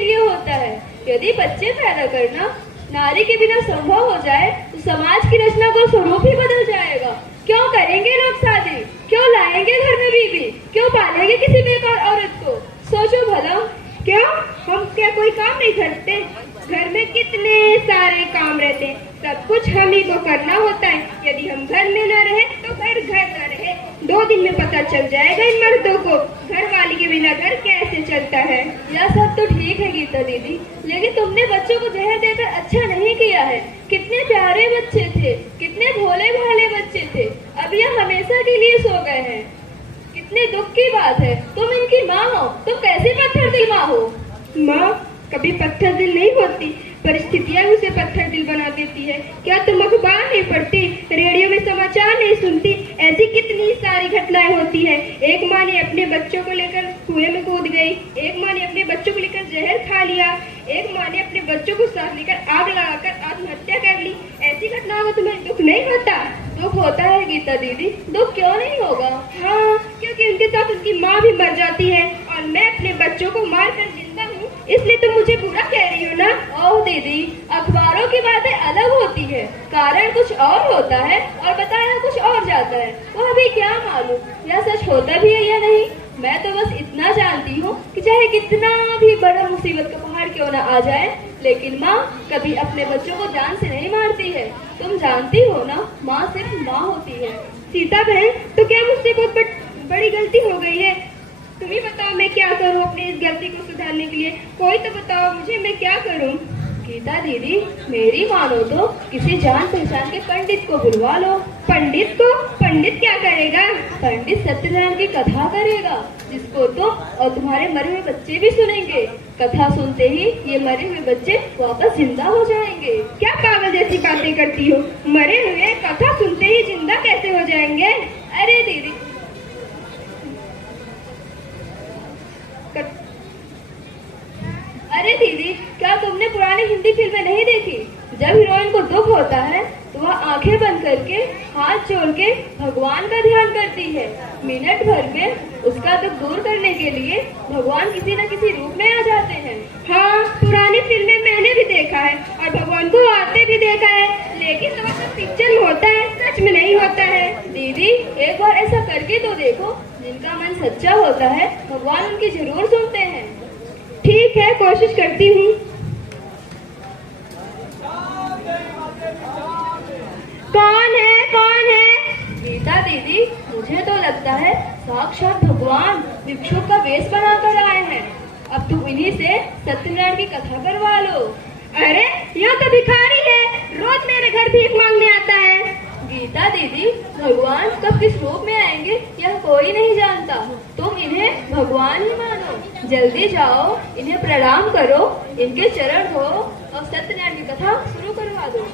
लिए होता है। यदि बच्चे पैदा करना नारी के बिना संभव हो जाए तो समाज की रचना का स्वरूप ही बदल जाएगा। क्यों करेंगे लोग शादी, क्यों लाएंगे घर में बीवी, क्यों पालेंगे किसी बेकार औरत को? सोचो भला। क्यों, हम क्या कोई काम नहीं करते? घर में कितने सारे काम रहते हैं, सब कुछ हम ही को करना होता है। यदि हम घर में न रहे तो घर न रहे। 2 दिन में पता चल जाएगा इन मर्दों को घर वाली के बिना घर कैसे चलता है। यह सब तो ठीक है गीता दीदी, लेकिन तुमने बच्चों को जहर देकर अच्छा नहीं किया है। कितने प्यारे बच्चे थे, कितने भोले भाले बच्चे थे, अब यह हमेशा के लिए सो गए हैं। कितने दुख की बात है, तुम इनकी माँ हो, तुम कैसी पत्थर दिल माँ हो? माँ कभी पत्थर दिल नहीं होती, परिस्थितियाँ उसे पत्थर दिल बना देती है। क्या तुम अखबार नहीं पढ़ती, रेडियो में समाचार नहीं सुनती? ऐसी कितनी सारी घटनाएं होती है। एक माँ ने अपने बच्चों को लेकर कुएं में कूद गई, एक माँ ने अपने बच्चों को लेकर जहर खा लिया, एक माँ ने अपने बच्चों को साथ लेकर आग लगाकर आत्महत्या कर ली। ऐसी घटनाओं का तुम्हें दुख नहीं होता? दुख होता है गीता दीदी, दुख क्यों नहीं होगा? हाँ, क्योंकि उनके साथ उनकी माँ भी मर जाती है और मैं अपने बच्चों को मार कर जिंदा हूँ, इसलिए तुम मुझे बुरा कह रही हो ना? ओह दीदी, अखबारों की बातें अलग होती है, कारण कुछ और होता है और बताया कुछ और जाता है। वह भी क्या मालूम यह सच होता भी है या नहीं। मैं तो बस इतना जानती हूँ कि चाहे कितना भी बड़ा मुसीबत का पहाड़ क्यों न आ जाए, लेकिन माँ कभी अपने बच्चों को जान से नहीं मारती है। तुम जानती हो ना, माँ सिर्फ माँ होती है। सीता बहन, तो क्या मुझसे बहुत बड़ी गलती हो गई है? तुम ही बताओ मैं क्या करूं अपनी इस गलती को सुधारने के लिए? कोई तो बताओ मुझे, मैं क्या करूं? गीता दीदी, मेरी मानो तो किसी जान पहचान के पंडित को बुलवा लो। पंडित को? पंडित क्या करेगा? पंडित सत्यनारायण की कथा करेगा, जिसको तुम और तुम्हारे मरे हुए बच्चे भी सुनेंगे। कथा सुनते ही ये मरे हुए बच्चे वापस जिंदा हो जाएंगे। क्या पागल जैसी बातें करती हो? मरे हुए कथा सुनते ही जिंदा कैसे हो जाएंगे? अरे दीदी, अरे दीदी, क्या तुमने पुरानी हिंदी फिल्में नहीं देखी? जब हीरोइन को दुख होता है तो वह आंखें बंद करके हाथ जोड़ के भगवान का ध्यान करती है। मिनट भर में उसका दुख दूर करने के लिए भगवान किसी न किसी रूप में आ जाते हैं। हाँ, पुरानी फिल्में मैंने भी देखा है और भगवान को आते भी देखा है, लेकिन तो सब पिक्चर में होता है, सच में नहीं होता है। दीदी, एक बार ऐसा करके तो देखो। जिनका मन सच्चा होता है भगवान उनकी जरूर सुनते हैं। ठीक है, कोशिश करती हूँ। कौन है, कौन है? गीता दीदी, मुझे तो लगता है साक्षात भगवान भिक्षुक का वेश बना कर आए हैं। अब तुम इन्हीं से सत्यनारायण की कथा करवा लो। अरे, यह तो भिखारी है, रोज मेरे घर भीख मांगने आता है। गीता दीदी, भगवान कब किस रूप में आएंगे यह कोई नहीं जानता। तुम इन्हें भगवान ही मानो। जल्दी जाओ, इन्हें प्रणाम करो, इनके चरण धो और सत्यनारायण की कथा शुरू करवा दो।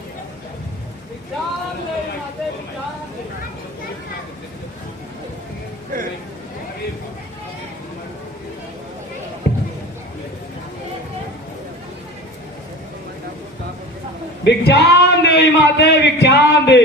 विज्ञान दे माते, विज्ञान दे।